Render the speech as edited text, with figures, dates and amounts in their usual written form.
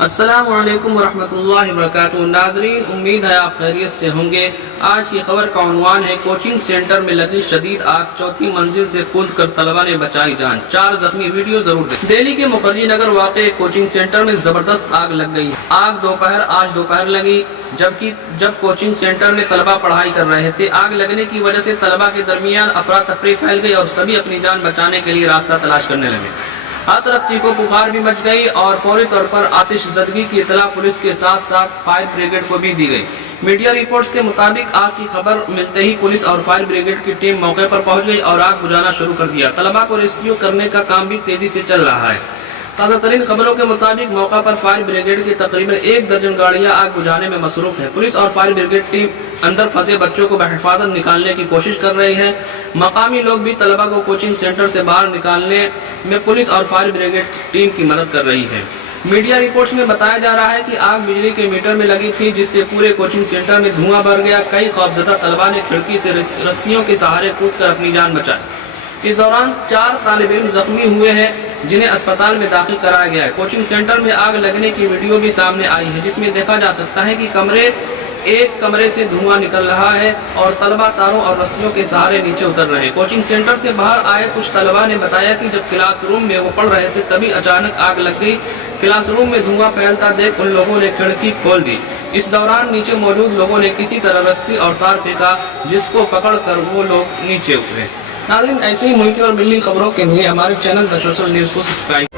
السلام علیکم ورحمۃ اللہ وبرکاتہ۔ ناظرین، امید ہے آپ خیریت سے ہوں گے۔ آج کی خبر کا عنوان ہے کوچنگ سینٹر میں لگی شدید آگ، چوتھی منزل سے کود کر طلبہ نے بچائی جان، 4 زخمی۔ ویڈیو ضرور دیکھیں۔ دہلی کے مکھرجی نگر واقع ایک کوچنگ سینٹر میں زبردست آگ لگ گئی۔ آگ آج دوپہر لگی، جب کوچنگ سینٹر میں طلبہ پڑھائی کر رہے تھے۔ آگ لگنے کی وجہ سے طلبہ کے درمیان افراتفری پھیل گئی اور سبھی اپنی جان بچانے کے لیے راستہ تلاش کرنے لگے۔ ہر طرف چیخ و پکار بھی مچ گئی اور فوری طور پر آتش زدگی کی اطلاع پولیس کے ساتھ ساتھ فائر بریگیڈ کو بھی دی گئی۔ میڈیا رپورٹس کے مطابق آگ کی خبر ملتے ہی پولیس اور فائر بریگیڈ کی ٹیم موقع پر پہنچ گئی اور آگ بجھانا شروع کر دیا۔ طلبہ کو ریسکیو کرنے کا کام بھی تیزی سے چل رہا ہے۔ تازہ ترین خبروں کے مطابق موقع پر فائر بریگیڈ کی تقریباً 1 درجن گاڑیاں آگ بجھانے میں مصروف ہیں۔ پولیس اور فائر بریگیڈ ٹیم اندر پھنسے بچوں کو بحفاظت نکالنے کی کوشش کر رہی ہے۔ مقامی لوگ بھی طلبہ کو کوچنگ سینٹر سے باہر نکالنے میں پولیس اور فائر بریگیڈ ٹیم کی مدد کر رہی ہے۔ میڈیا رپورٹس میں بتایا جا رہا ہے کہ آگ بجلی کے میٹر میں لگی تھی، جس سے پورے کوچنگ سینٹر میں دھواں بھر گیا۔ کئی خوفزدہ طلبہ نے کھڑکی سے رسیوں کے سہارے کود کر اپنی جان بچائی۔ اس دوران 4 طالب علم زخمی ہوئے ہیں، جنہیں اسپتال میں داخل کرایا گیا ہے۔ کوچنگ سینٹر میں آگ لگنے کی ویڈیو بھی سامنے آئی ہے، جس میں دیکھا جا سکتا ہے کہ ایک کمرے سے دھواں نکل رہا ہے اور طلبہ تاروں اور رسیوں کے سہارے نیچے اتر رہے ہیں۔ کوچنگ سینٹر سے باہر آئے کچھ طلبہ نے بتایا کہ جب کلاس روم میں وہ پڑھ رہے تھے تبھی اچانک آگ لگ گئی۔ کلاس روم میں دھواں پھیلتا دیکھ ان لوگوں نے کھڑکی کھول دی۔ اس دوران نیچے موجود لوگوں نے کسی طرح رسی اور تار پھینکا، جس کو پکڑ کر وہ لوگ نیچے اترے۔ ناظرین، ایسی ہی ملکی اور ملی خبروں کے لیے ہمارے چینل دا سوشل نیوز کو سبسکرائب